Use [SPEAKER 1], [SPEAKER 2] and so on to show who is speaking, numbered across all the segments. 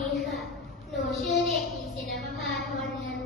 [SPEAKER 1] ดีค่ะ หนูชื่อเด็กหญิงศิลปภาทวนเงิน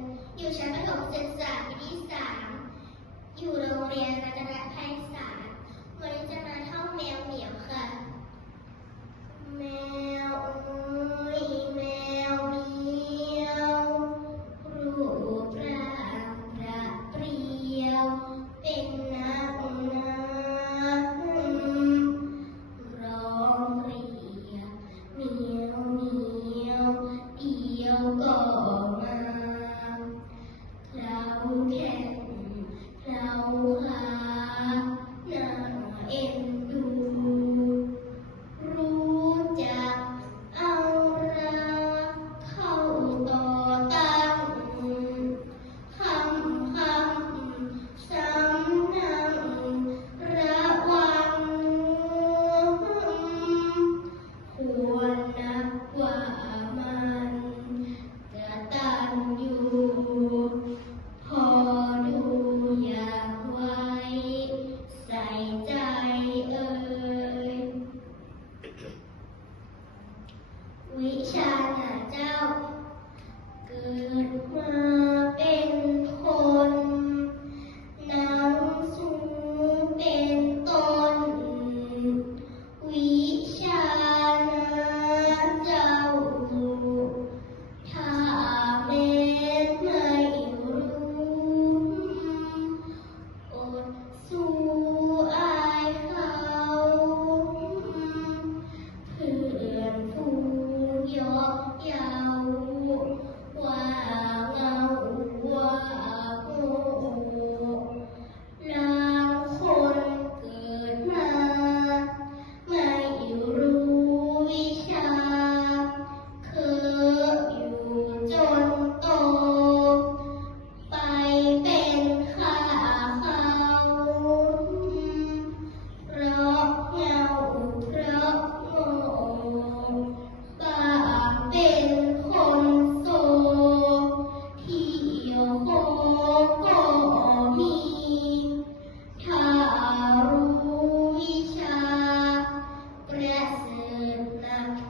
[SPEAKER 1] So Sơn Ta